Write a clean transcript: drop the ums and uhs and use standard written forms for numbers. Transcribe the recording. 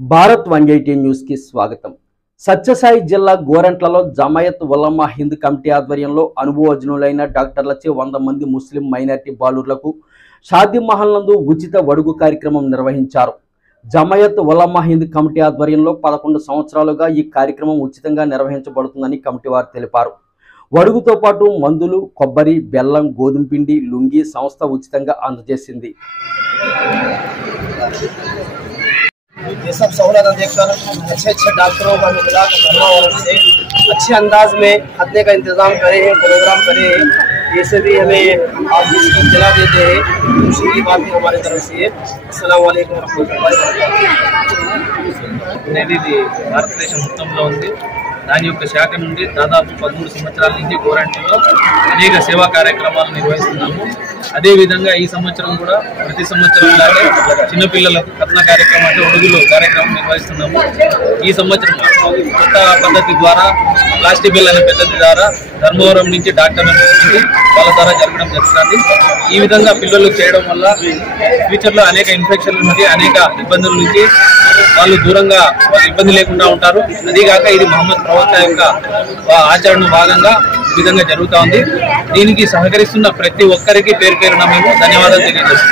Bharat 180 news కి స్వాగతం। సత్యసాయి జిల్లా గోరంట్లలో జమాయత్ ఉలమా హింద్ కమిటీ ఆధ్వర్యంలో అనుభవజ్ఞులైన డాక్టర్లచే 100 మంది ముస్లిం మైనారిటీ బాలుర్లకు షాదీ మహల్ నందు ఉచిత వడుగు కార్యక్రమం నిర్వహించారు। జమాయత్ ఉలమా హింద్ కమిటీ ఆధ్వర్యంలో 11 సంవత్సరాలుగా ఈ కార్యక్రమం ఉచితంగా నిర్వహించబడుతుందని కమిటీ వారు తెలిపారు। వడుగుతో పాటు మందులు, కొబ్బరి, బెల్లం, గోధుమ పిండి, లుంగి సంస్థ ఉచితంగా అందజేసింది। ये सब सहूलत देखकर अच्छे डॉक्टरों का मिला धर्मावरण से अच्छे अंदाज में खतने का इंतजाम करे हैं, प्रोग्राम करे हैं। ये से भी हमें आप जिसकी इत्तला देते हैं, खुशी की बात है हमारी तरफ से। अस्सलाम वालेकुम रहमतुल्लाहि व बरकातुहू। భారతదేశం మొత్తంలో ఉంది। దాని యొక్క శాఖ నుండి దాదాపు 13 సంవత్సరాల నుంచి గోరంట్లలో అనేక సేవా కార్యక్రమాలు నిర్వహిస్తున్నాము। అదేవిధంగా ఈ సంవత్సరం కూడా ప్రతి సంవత్సరం లాగే చిన్నపిల్లలకు కథన కార్యక్రమాలు, ఒడుగులు కార్యక్రమం నిర్వహిస్తున్నాము। ఈ సంవత్సరం కొత్త పద్ధతి ద్వారా ప్లాస్టిక్ బిల్ అనే పద్ధతి ద్వారా ధర్మవరం నుంచి డాక్టర్లను వాళ్ళ ద్వారా జరగడం జరుగుతుంది। ఈ విధంగా పిల్లలు చేయడం వల్ల ఫ్యూచర్లో అనేక ఇన్ఫెక్షన్ల నుంచి, అనేక ఇబ్బందుల నుంచి వాళ్ళు దూరంగా ఇబ్బంది లేకుండా ఉంటారు। అదిగాక ఇది మహమ్మద్ ప్రవక్త యొక్క ఆచరణ భాగంగా ఈ విధంగా జరుగుతూ ఉంది। దీనికి సహకరిస్తున్న ప్రతి ఒక్కరికి పేరు పేరున మేము ధన్యవాదాలు తెలియజేస్తున్నాం।